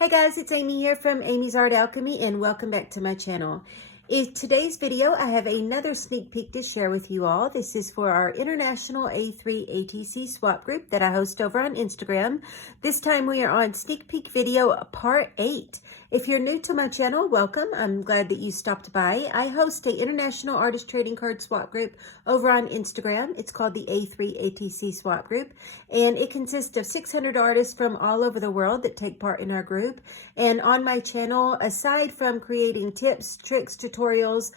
Hey guys, it's Amy here from Amy's Art Alchemy and welcome back to my channel. In today's video, I have another sneak peek to share with you all. This is for our International A3 ATC swap group that I host over on Instagram. This time we are on sneak peek video part 8. If you're new to my channel, welcome. I'm glad that you stopped by. I host an International Artist Trading Card swap group over on Instagram. It's called the A3 ATC swap group, and it consists of 600 artists from all over the world that take part in our group. And on my channel, aside from creating tips, tricks, tutorials,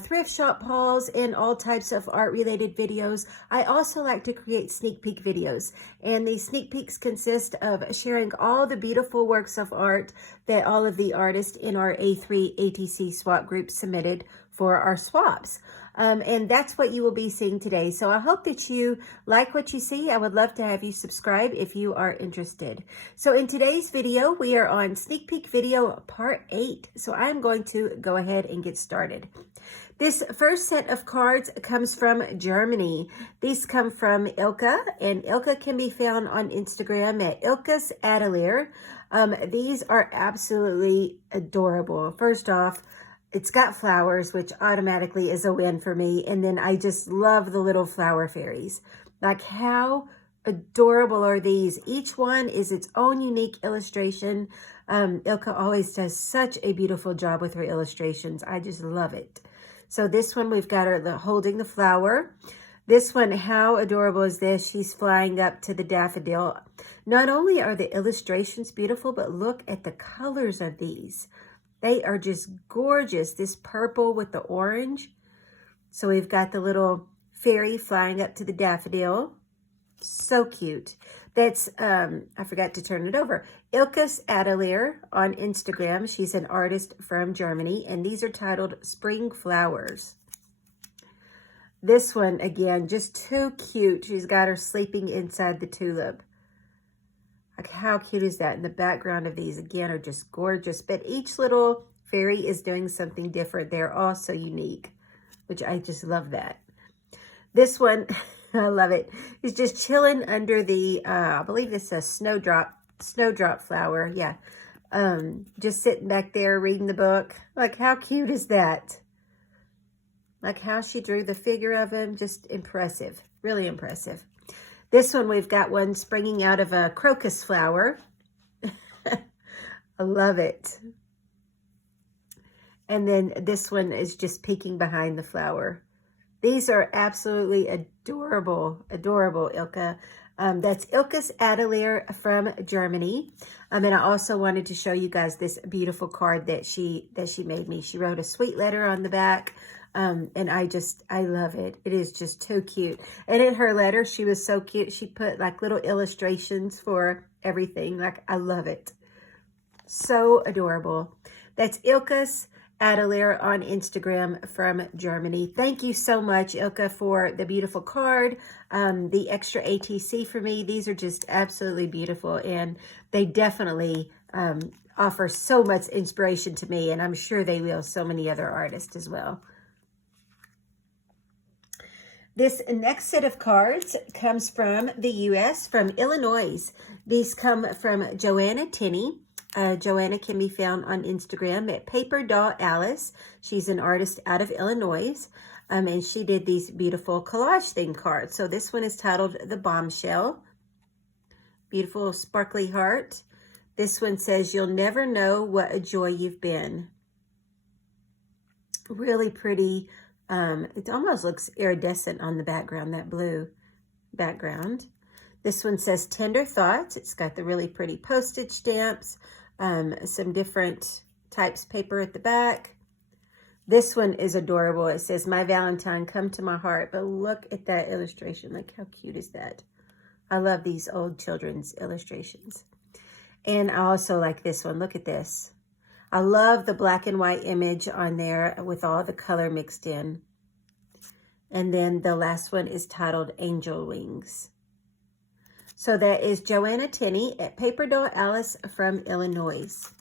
thrift shop hauls, and all types of art-related videos, I also like to create sneak peek videos. And these sneak peeks consist of sharing all the beautiful works of art that all of the artists in our A3 ATC swap group submitted for our swaps. And that's what you will be seeing today. So I hope that you like what you see. I would love to have you subscribe if you are interested. So in today's video, we are on sneak peek video part 8. So I'm going to go ahead and get started. This first set of cards comes from Germany. These come from Elka, and Elka can be found on Instagram at Elka's Atelier. These are absolutely adorable. First off, it's got flowers, which automatically is a win for me. And then I just love the little flower fairies. Like, how adorable are these? Each one is its own unique illustration. Elka always does such a beautiful job with her illustrations. I just love it. So this one, we've got her holding the flower. This one, how adorable is this? She's flying up to the daffodil. Not only are the illustrations beautiful, but look at the colors of these. They are just gorgeous. This purple with the orange. So we've got the little fairy flying up to the daffodil. So cute. That's, I forgot to turn it over. Elka's Atelier on Instagram. She's an artist from Germany, and these are titled Spring Flowers. This one, again, just too cute. She's got her sleeping inside the tulip. Like, how cute is that? And the background of these, again, are just gorgeous. But each little fairy is doing something different. They're all so unique, which I just love that. This one, I love it. He's just chilling under the, I believe this is a snowdrop flower. Yeah. Just sitting back there reading the book. Like, how cute is that? Like how she drew the figure of him. Just impressive. Really impressive. This one, we've got one springing out of a crocus flower. I love it. And then this one is just peeking behind the flower. These are absolutely adorable, adorable, Elka. That's Elka's Atelier from Germany. And I also wanted to show you guys this beautiful card that she made me. She wrote a sweet letter on the back. And I love it. It is just too cute. And in her letter, she was so cute. She put like little illustrations for everything. Like, I love it. So adorable. That's Elka's Atelier on Instagram from Germany. Thank you so much, Elka, for the beautiful card, the extra ATC for me. These are just absolutely beautiful, and they definitely offer so much inspiration to me, and I'm sure they will so many other artists as well. This next set of cards comes from the U.S., from Illinois. These come from Joanna Tenney. Joanna can be found on Instagram at Paper Doll Alice. She's an artist out of Illinois, and she did these beautiful collage theme cards. So this one is titled The Bombshell. Beautiful sparkly heart. This one says, "You'll never know what a joy you've been." Really pretty. It almost looks iridescent on the background, that blue background. This one says Tender Thoughts. It's got the really pretty postage stamps, some different types of paper at the back. This one is adorable. It says, "My Valentine, come to my heart." But look at that illustration. Like, how cute is that? I love these old children's illustrations. And I also like this one. Look at this. I love the black and white image on there with all the color mixed in. And then the last one is titled Angel Wings. So that is Joanna Tenney at Paper Doll Alice from Illinois.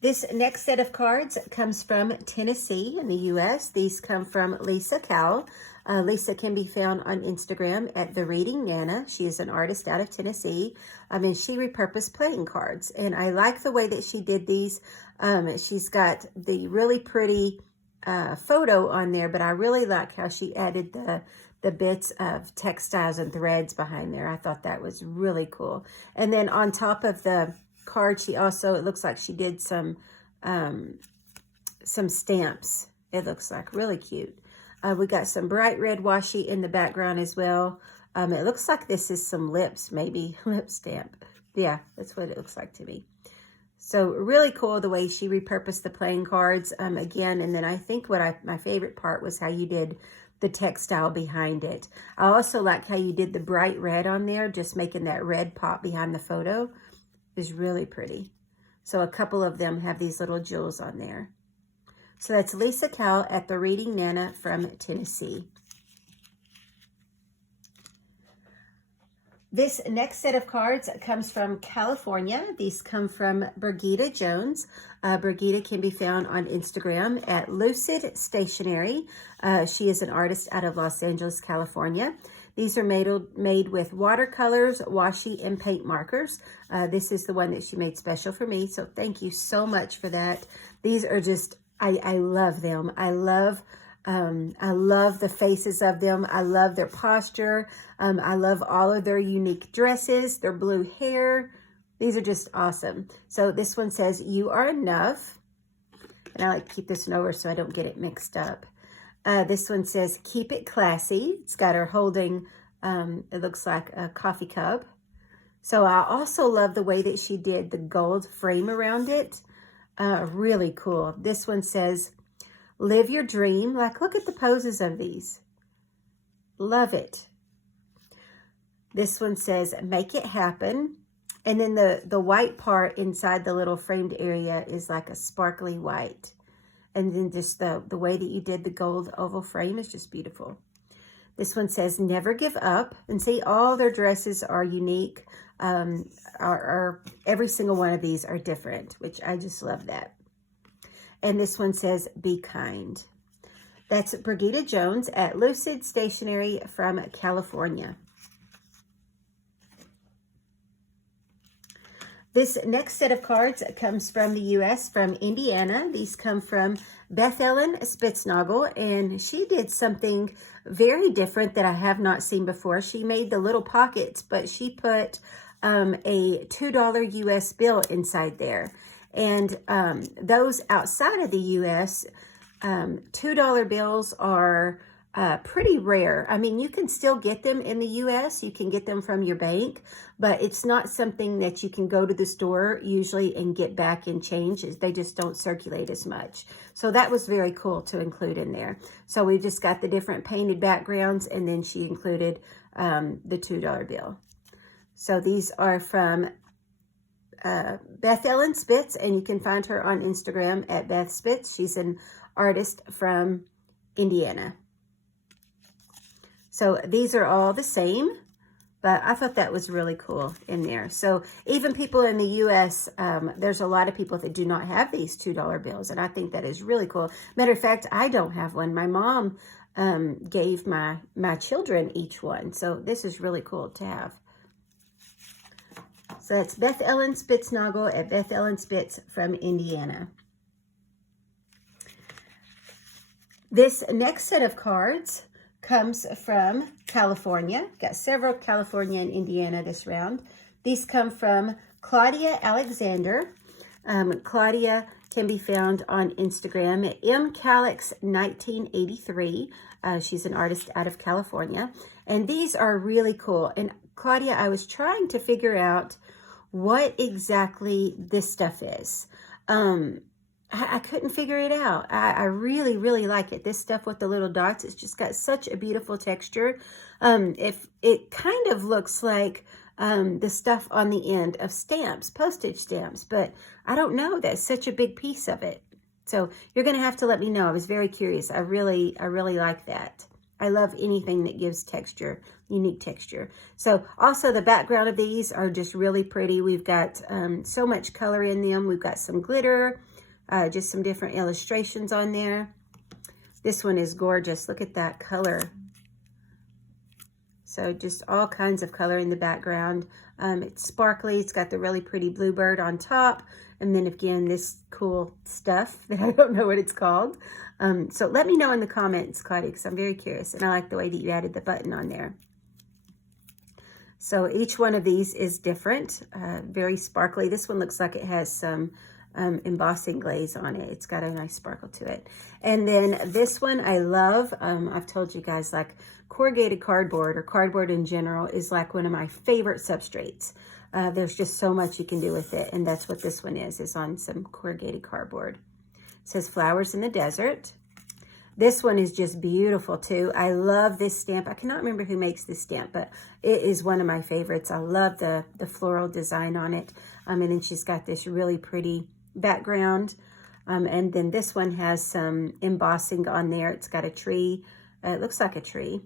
This next set of cards comes from Tennessee in the U.S. These come from Lisa Cowell. Lisa can be found on Instagram at The Reading Nana. She is an artist out of Tennessee. And she repurposed playing cards. And I like the way that she did these. She's got the really pretty photo on there, but I really like how she added the bits of textiles and threads behind there. I thought that was really cool. And then on top of the card, she also, it looks like she did some stamps. It looks like really cute. We got some bright red washi in the background as well. It looks like this is some lips, maybe lip stamp. Yeah, that's what it looks like to me. So really cool the way she repurposed the playing cards again. And then I think my favorite part was how you did the textile behind it. I also like how you did the bright red on there, just making that red pop behind the photo is really pretty. So a couple of them have these little jewels on there. So that's Lisa Cowell at The Reading Nana from Tennessee. This next set of cards comes from California. These come from Brigitta Jones. Brigitta can be found on Instagram at Lucid Stationery. She is an artist out of Los Angeles, California. These are made with watercolors, washi, and paint markers. This is the one that she made special for me, so thank you so much for that. These are just, I love them. I love the faces of them. I love their posture. I love all of their unique dresses, their blue hair. These are just awesome. So this one says, "You are enough." And I like to keep this one over so I don't get it mixed up. This one says, "Keep it classy." It's got her holding, it looks like a coffee cup. So I also love the way that she did the gold frame around it. Really cool. This one says, "Live your dream." Like, look at the poses of these. Love it. This one says, "Make it happen." And then the white part inside the little framed area is like a sparkly white. And then just the way that you did the gold oval frame is just beautiful. This one says, "Never give up." And see, all their dresses are unique. Every single one of these are different, which I just love that. And this one says, "Be kind." That's Brigitta Jones at Lucid Stationery from California. This next set of cards comes from the U.S., from Indiana. These come from Bethellen Spitz, and she did something very different that I have not seen before. She made the little pockets, but she put a $2 U.S. bill inside there. And those outside of the U.S., $2 bills are pretty rare. I mean, you can still get them in the U.S. You can get them from your bank, but it's not something that you can go to the store usually and get back and change. They just don't circulate as much. So that was very cool to include in there. So we just got the different painted backgrounds, and then she included the $2 bill. So these are from Bethellen Spitz, and you can find her on Instagram at Beth Spitz. She's an artist from Indiana. So these are all the same, but I thought that was really cool in there. So even people in the U.S., there's a lot of people that do not have these $2 bills, and I think that is really cool. Matter of fact, I don't have one. My mom gave my children each one, so this is really cool to have. So that's Bethellen Spitznagel at Bethellen Spitz from Indiana. This next set of cards comes from California. Got several California and Indiana this round. These come from Claudia Alexander. Claudia can be found on Instagram at mcalix1983. She's an artist out of California. And these are really cool. And Claudia, I was trying to figure out what exactly this stuff is. I couldn't figure it out. I really, really like it. This stuff with the little dots, it's just got such a beautiful texture. If it kind of looks like the stuff on the end of stamps, postage stamps, but I don't know. That's such a big piece of it. So you're going to have to let me know. I was very curious. I really like that. I love anything that gives texture, unique texture. So also the background of these are just really pretty. We've got so much color in them. We've got some glitter. Just some different illustrations on there. This one is gorgeous. Look at that color. So just all kinds of color in the background. It's sparkly. It's got the really pretty bluebird on top. And then again, this cool stuff that I don't know what it's called. So let me know in the comments, Claudia, because I'm very curious. And I like the way that you added the button on there. So each one of these is different, very sparkly. This one looks like it has some embossing glaze on it. It's got a nice sparkle to it. And then this one I love. I've told you guys, like, corrugated cardboard or cardboard in general is like one of my favorite substrates. There's just so much you can do with it, and that's what this one is on some corrugated cardboard. It says Flowers in the Desert. This one is just beautiful too. I love this stamp. I cannot remember who makes this stamp, but it is one of my favorites. I love the floral design on it. And then she's got this really pretty background. And then this one has some embossing on there. It's got a tree. It looks like a tree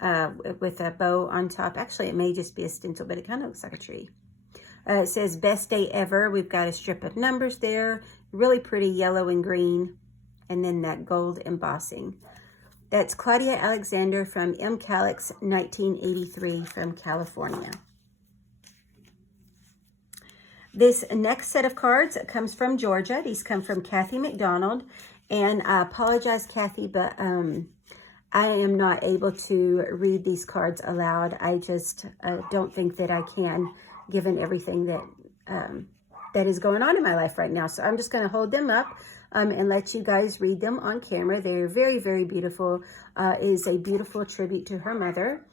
with a bow on top. Actually, it may just be a stencil, but it kind of looks like a tree. It says Best Day Ever. We've got a strip of numbers there. Really pretty yellow and green. And then that gold embossing. That's Claudia Alexander from M. Calix 1983 from California. This next set of cards comes from Georgia. These come from Kathy McDonald. And I apologize, Kathy, but I am not able to read these cards aloud. I just don't think that I can, given everything that that is going on in my life right now. So I'm just going to hold them up and let you guys read them on camera. They're very, very beautiful. It is a beautiful tribute to her mother.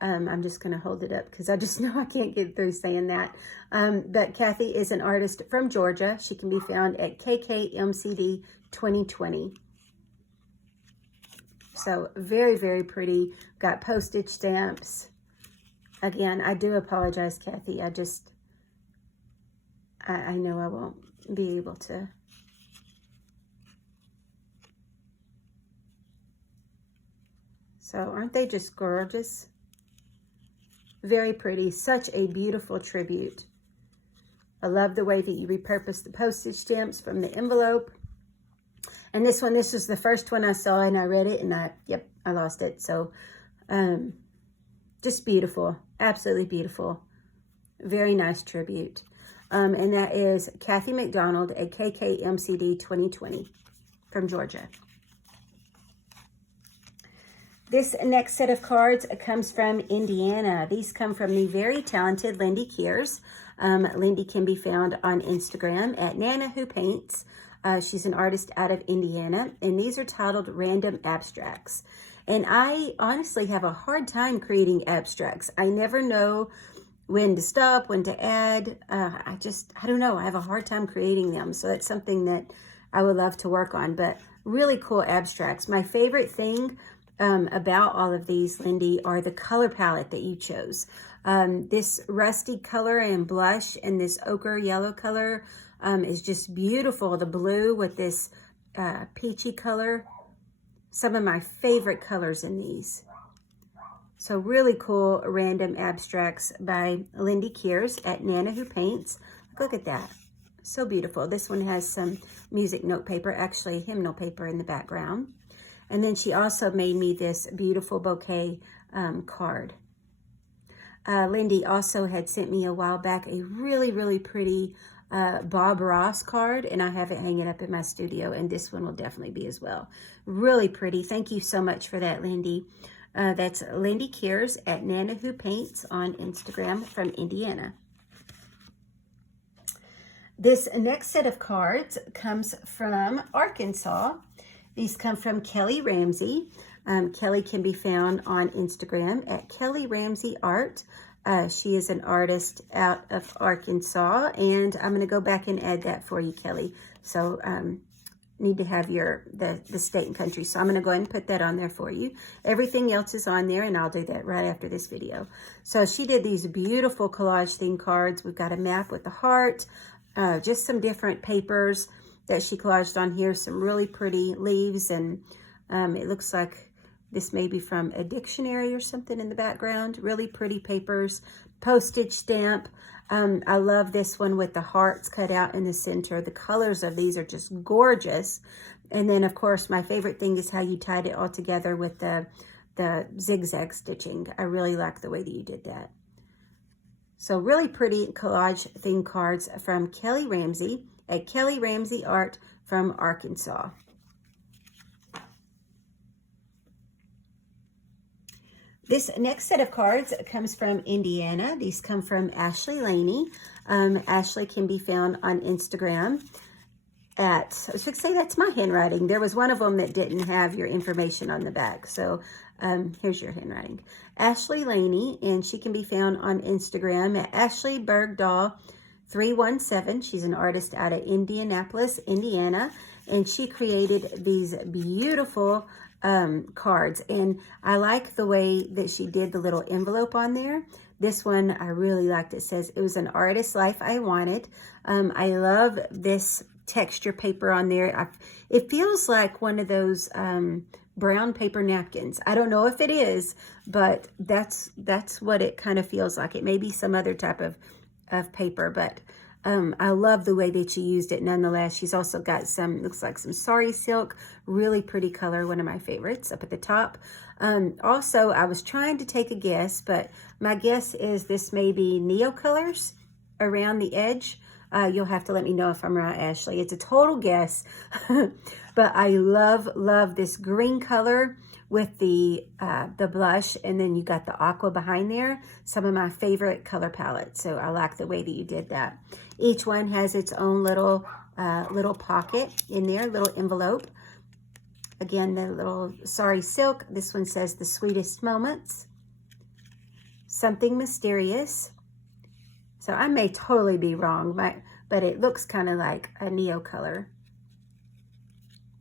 I'm just going to hold it up because I just know I can't get through saying that. But Kathy is an artist from Georgia. She can be found at KKMCD 2020. So very, very pretty. Got postage stamps. Again, I do apologize, Kathy. I know I won't be able to. So aren't they just gorgeous? Very pretty. Such a beautiful tribute. I love the way that you repurposed the postage stamps from the envelope. And this one, this was the first one I saw, and I read it, and I lost it. So just beautiful. Absolutely beautiful. Very nice tribute. And that is Kathy McDonald at KKMCD 2020 from Georgia. This next set of cards comes from Indiana. These come from the very talented Lindsey Kears. Lindy can be found on Instagram at Nana Who Paints. She's an artist out of Indiana, and these are titled Random Abstracts. And I honestly have a hard time creating abstracts. I never know when to stop, when to add. I don't know. I have a hard time creating them. So that's something that I would love to work on, but really cool abstracts. My favorite thing about all of these, Lindy, are the color palette that you chose. This rusty color and blush and this ochre yellow color is just beautiful. The blue with this peachy color. Some of my favorite colors in these. So really cool random abstracts by Lindsey Kears at Nana Who Paints. Look at that. So beautiful. This one has some music note paper, actually hymnal paper in the background. And then she also made me this beautiful bouquet card. Lindy also had sent me a while back a really, really pretty Bob Ross card, and I have it hanging up in my studio, and this one will definitely be as well. Really pretty. Thank you so much for that, Lindy. That's Lindsey Kears at Nana Who Paints on Instagram from Indiana. This next set of cards comes from Arkansas. These come from Kelly Ramsey. Kelly can be found on Instagram at Kelly Ramsey Art. She is an artist out of Arkansas, and I'm going to go back and add that for you, Kelly. So need to have the state and country. So I'm going to go ahead and put that on there for you. Everything else is on there, and I'll do that right after this video. So she did these beautiful collage theme cards. We've got a map with the heart, just some different papers that she collaged on here, some really pretty leaves, and it looks like this may be from a dictionary or something in the background. Really pretty papers, postage stamp. I love this one with the hearts cut out in the center. The colors of these are just gorgeous. And then, of course, my favorite thing is how you tied it all together with the zigzag stitching. I really like the way that you did that. So really pretty collage theme cards from Kelly Ramsey at Kelly Ramsey Art from Arkansas. This next set of cards comes from Indiana. These come from Ashley Laney. Ashley can be found on Instagram at, I was going to say that's my handwriting. There was one of them that didn't have your information on the back. So here's your handwriting. Ashley Laney, and she can be found on Instagram at Ashley Bergdahl 317. She's an artist out of Indianapolis, Indiana, and she created these beautiful cards, and I like the way that she did the little envelope on there. This one I really liked. It says, "It was an artist life I wanted." I love this texture paper on there. It feels like one of those brown paper napkins. I don't know if it is, but that's what it kind of feels like. It may be some other type of paper, but I love the way that she used it nonetheless. She's also got some, looks like some sari silk, really pretty color, one of my favorites up at the top. Also, I was trying to take a guess, but my guess is this may be Neo colors around the edge. You'll have to let me know if I'm right, Ashley. It's a total guess, but I love this green color with the blush, and then you got the aqua behind there. Some of my favorite color palettes, so I like the way that you did that. Each one has its own little pocket in there, little envelope. Again, the little sari silk. This one says "The Sweetest Moments," "Something Mysterious." So I may totally be wrong, but it looks kind of like a Neo color.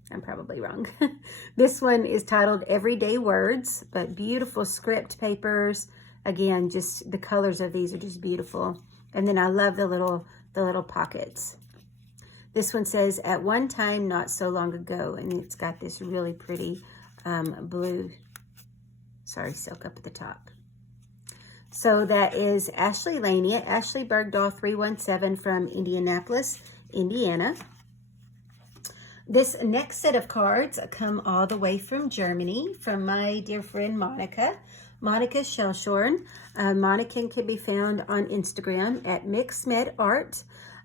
I'm probably wrong. This one is titled "Everyday Words," but beautiful script papers. Again, just the colors of these are just beautiful. And then I love the little pockets. This one says "At one time, not so long ago," and it's got this really pretty blue sari silk up at the top. So that is Ashley Laney at Ashley Bergdahl 317 from Indianapolis, Indiana. This next set of cards come all the way from Germany, from my dear friend Monica Schellshorn. Monica can be found on Instagram at MixMedArt.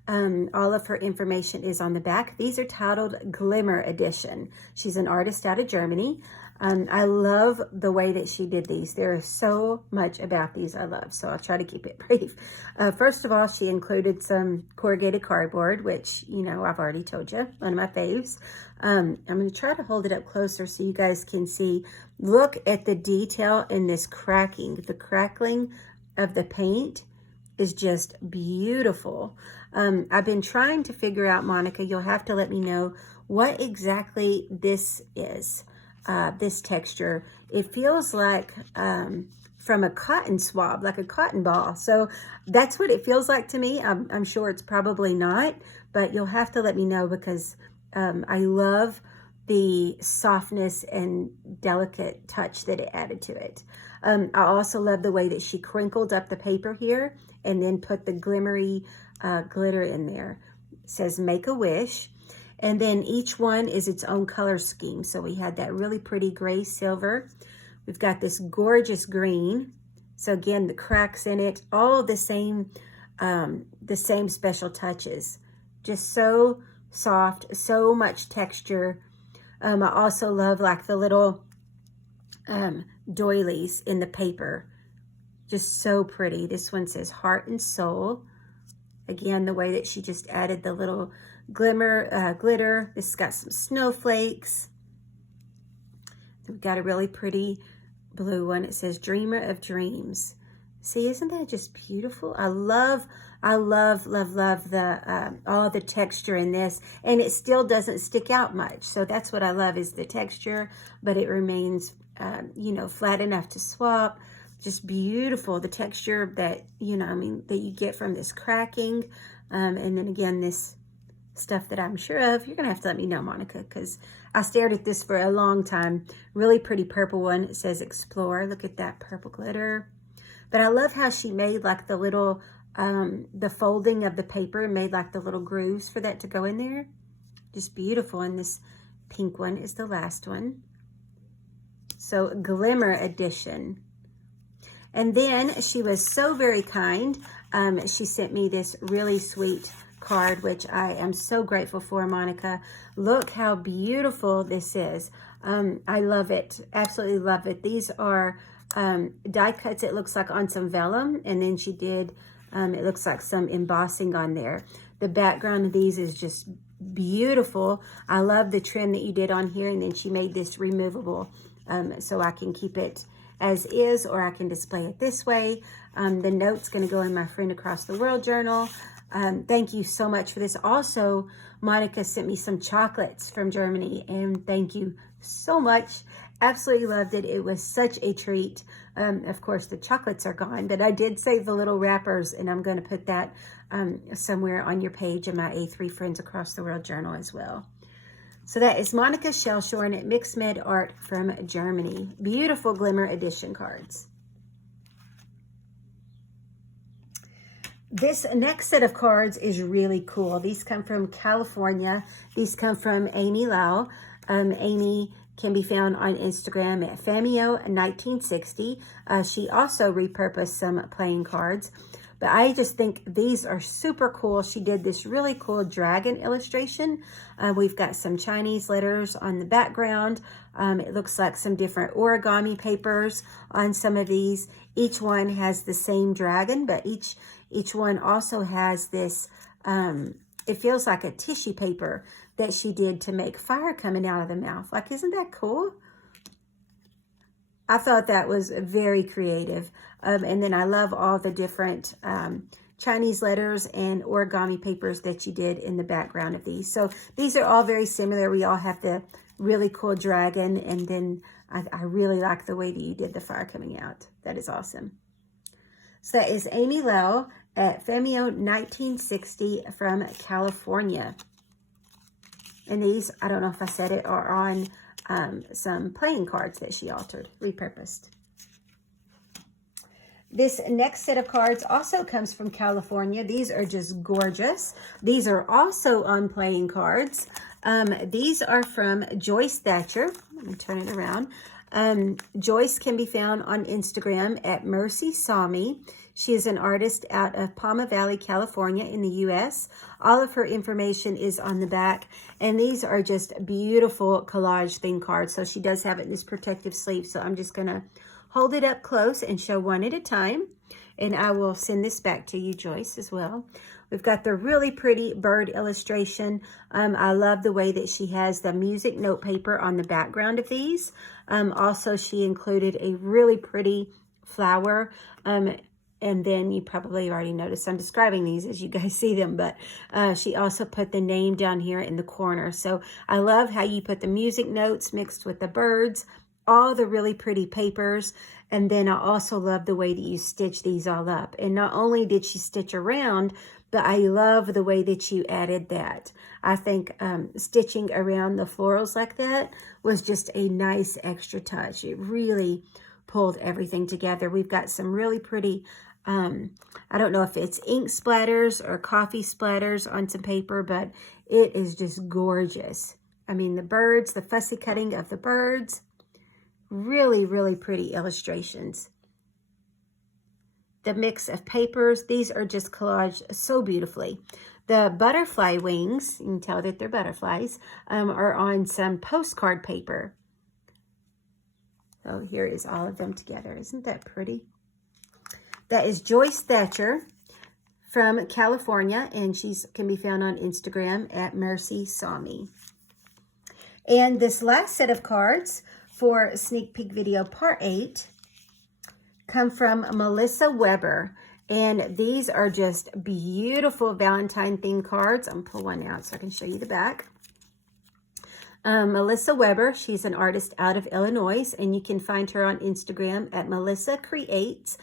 All of her information is on the back. These are titled Glimmer Edition. She's an artist out of Germany. I love the way that she did these. There is so much about these I love, so I'll try to keep it brief. First of all, she included some corrugated cardboard, which, you know, I've already told you, one of my faves. I'm going to try to hold it up closer so you guys can see. Look at the detail in this cracking. The crackling of the paint is just beautiful. I've been trying to figure out, Monica, you'll have to let me know what exactly this is. This texture, it feels like from a cotton swab, like a cotton ball. So that's what it feels like to me. I'm sure it's probably not, but you'll have to let me know, because I love the softness and delicate touch that it added to it. I also love the way that she crinkled up the paper here and then put the glimmery glitter in there. It says "Make a Wish." And then each one is its own color scheme. So we had that really pretty gray silver. We've got this gorgeous green. So again, the cracks in it, all the same special touches. Just so soft, so much texture. I also love like the little doilies in the paper. Just so pretty. This one says "Heart and Soul." Again, the way that she just added the little glitter. This has got some snowflakes. We've got a really pretty blue one. It says "Dreamer of Dreams." See, isn't that just beautiful? I love the all the texture in this, and it still doesn't stick out much. So that's what I love, is the texture, but it remains you know, flat enough to swap. Just beautiful, the texture that, you know, I mean, that you get from this cracking. And then again, this stuff that I'm sure of. You're gonna have to let me know, Monica, because I stared at this for a long time. Really pretty purple one. It says "Explore." Look at that purple glitter. But I love how she made like the little the folding of the paper and made like the little grooves for that to go in there. Just beautiful. And this pink one is the last one. So Glimmer Edition. And then she was so very kind. She sent me this really sweet card, which I am so grateful for, Monica. Look how beautiful this is. I love it. Absolutely love it. These are die cuts, it looks like, on some vellum. And then she did, it looks like some embossing on there. The background of these is just beautiful. I love the trim that you did on here. And then she made this removable so I can keep it as is, or I can display it this way. The note's going to go in my Friend Across the World journal. Thank you so much for this. Also, Monica sent me some chocolates from Germany, and thank you so much. Absolutely loved it. It was such a treat. Of course, the chocolates are gone, but I did save the little wrappers, and I'm going to put that somewhere on your page in my A3 Friends Across the World journal as well. So that is Monica Shellshorn at Mixed Med Art from Germany. Beautiful Glimmer Edition cards. This next set of cards is really cool. These come from California. These come from Amy Lau. Amy can be found on Instagram at Famio1960. She also repurposed some playing cards. But I just think these are super cool. She did this really cool dragon illustration. We've got some Chinese letters on the background. It looks like some different origami papers on some of these. Each one has the same dragon, but each one also has this, it feels like a tissue paper that she did to make fire coming out of the mouth. Like, isn't that cool? I thought that was very creative. And then I love all the different Chinese letters and origami papers that you did in the background of these. So these are all very similar. We all have the really cool dragon. And then I really like the way that you did the fire coming out. That is awesome. So that is Amy Lau at Famio1960 from California. And these, I don't know if I said it, are on some playing cards that she altered, repurposed. This next set of cards also comes from California. These are just gorgeous. These are also on playing cards. These are from Joyce Thatcher. Let me turn it around. Joyce can be found on Instagram at Mercy Saw Me. She is an artist out of Palma Valley, California in the U.S. All of her information is on the back. And these are just beautiful collage theme cards. So she does have it in this protective sleeve. So I'm just going to hold it up close and show one at a time. And I will send this back to you, Joyce, as well. We've got the really pretty bird illustration. I love the way that she has the music note paper on the background of these. Also, she included a really pretty flower. And then you probably already noticed I'm describing these as you guys see them, but she also put the name down here in the corner. So I love how you put the music notes mixed with the birds, all the really pretty papers. And then I also love the way that you stitch these all up. And not only did she stitch around, but I love the way that you added that. I think stitching around the florals like that was just a nice extra touch. It really pulled everything together. We've got some really pretty, I don't know if it's ink splatters or coffee splatters on some paper, but it is just gorgeous. I mean, the birds, the fussy cutting of the birds, really, really pretty illustrations. The mix of papers, these are just collaged so beautifully. The butterfly wings, you can tell that they're butterflies, are on some postcard paper. So here is all of them together. Isn't that pretty? That is Joyce Thatcher from California, and she can be found on Instagram at Mercy Saw Me. And this last set of cards for Sneak Peek Video Part 8 come from Melissa Weber. And these are just beautiful Valentine themed cards. I'm going to pull one out so I can show you the back. Melissa Weber, she's an artist out of Illinois, and you can find her on Instagram at Melissa Creates.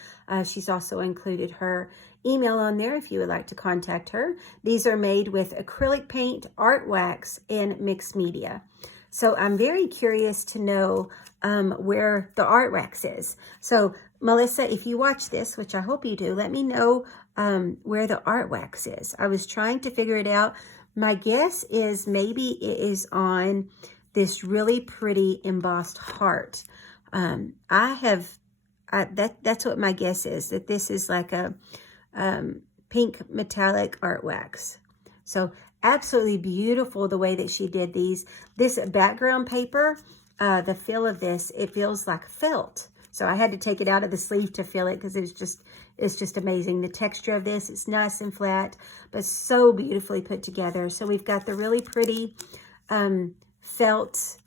She's also included her email on there if you would like to contact her. These are made with acrylic paint, art wax, and mixed media. So I'm very curious to know where the art wax is. So Melissa, if you watch this, which I hope you do, let me know where the art wax is. I was trying to figure it out. My guess is maybe it is on this really pretty embossed heart. That's what my guess is, that this is like a pink metallic art wax. So absolutely beautiful the way that she did these. This background paper, the feel of this, it feels like felt. So I had to take it out of the sleeve to feel it because it's just amazing. The texture of this, it's nice and flat, but so beautifully put together. So we've got the really pretty felt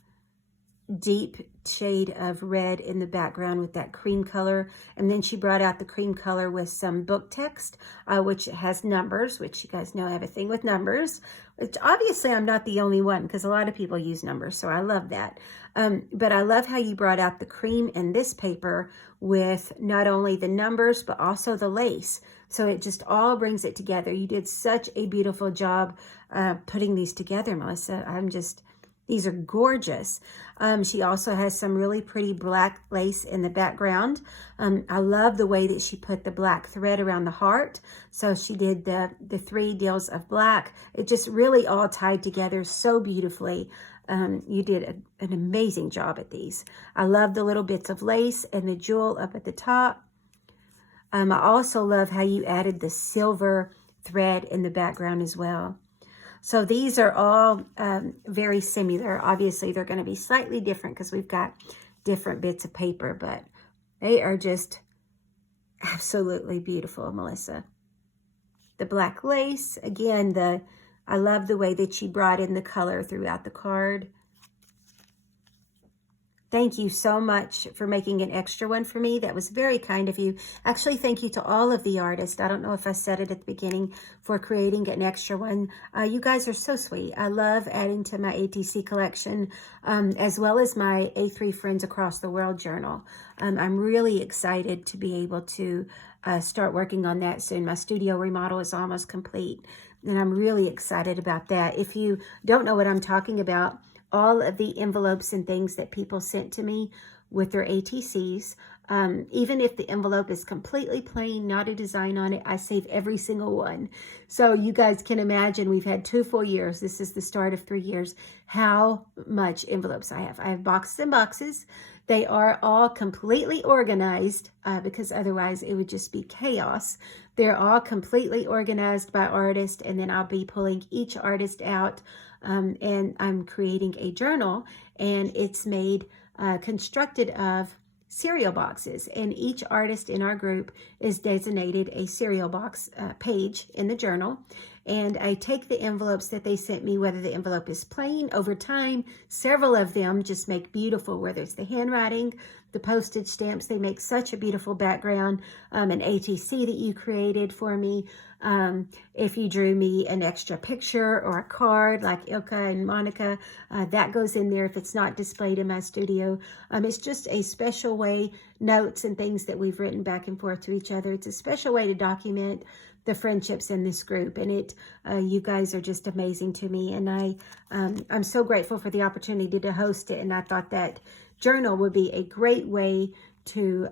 deep shade of red in the background with that cream color, and then she brought out the cream color with some book text, which has numbers, which you guys know I have a thing with numbers, which obviously I'm not the only one because a lot of people use numbers, so I love that. But I love how you brought out the cream in this paper with not only the numbers but also the lace, so it just all brings it together. You did such a beautiful job putting these together, Melissa. These are gorgeous. She also has some really pretty black lace in the background. I love the way that she put the black thread around the heart. So she did the 3 deals of black. It just really all tied together so beautifully. You did an amazing job at these. I love the little bits of lace and the jewel up at the top. I also love how you added the silver thread in the background as well. So these are all very similar. Obviously, they're going to be slightly different because we've got different bits of paper, but they are just absolutely beautiful, Melissa. The black lace, again, I love the way that she brought in the color throughout the card. Thank you so much for making an extra one for me. That was very kind of you. Actually, thank you to all of the artists. I don't know if I said it at the beginning, for creating an extra one. You guys are so sweet. I love adding to my ATC collection, as well as my A3 Friends Across the World journal. I'm really excited to be able to start working on that soon. My studio remodel is almost complete, and I'm really excited about that. If you don't know what I'm talking about, all of the envelopes and things that people sent to me with their ATCs, even if the envelope is completely plain, not a design on it, I save every single one. So you guys can imagine, we've had 2 full years. This is the start of 3 years, how much envelopes I have. I have boxes and boxes. They are all completely organized because otherwise it would just be chaos. They're all completely organized by artist, and then I'll be pulling each artist out, and I'm creating a journal, and it's made constructed of cereal boxes, and each artist in our group is designated a cereal box page in the journal. And I take the envelopes that they sent me, whether the envelope is plain, over time, several of them just make beautiful, whether it's the handwriting, the postage stamps, they make such a beautiful background, an ATC that you created for me. If you drew me an extra picture or a card like Elka and Monica, that goes in there if it's not displayed in my studio. It's just a special way, notes and things that we've written back and forth to each other. It's a special way to document the friendships in this group, and you guys are just amazing to me, and I'm so grateful for the opportunity to host it, and I thought that journal would be a great way to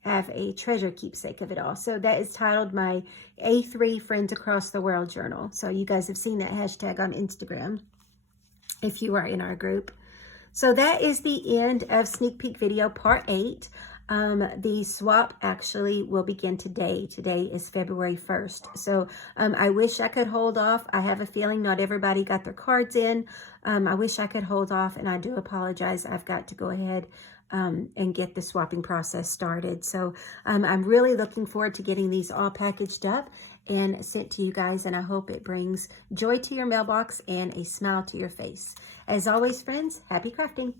have a treasure keepsake of it all. So that is titled my A3 Friends Across the World journal. So you guys have seen that hashtag on Instagram if you are in our group. So that is the end of Sneak Peek Video Part 8. The swap actually will begin today. Today is February 1st. So I wish I could hold off. I have a feeling not everybody got their cards in. I wish I could hold off, and I do apologize. I've got to go ahead and get the swapping process started. So I'm really looking forward to getting these all packaged up and sent to you guys, and I hope it brings joy to your mailbox and a smile to your face. As always, friends, happy crafting.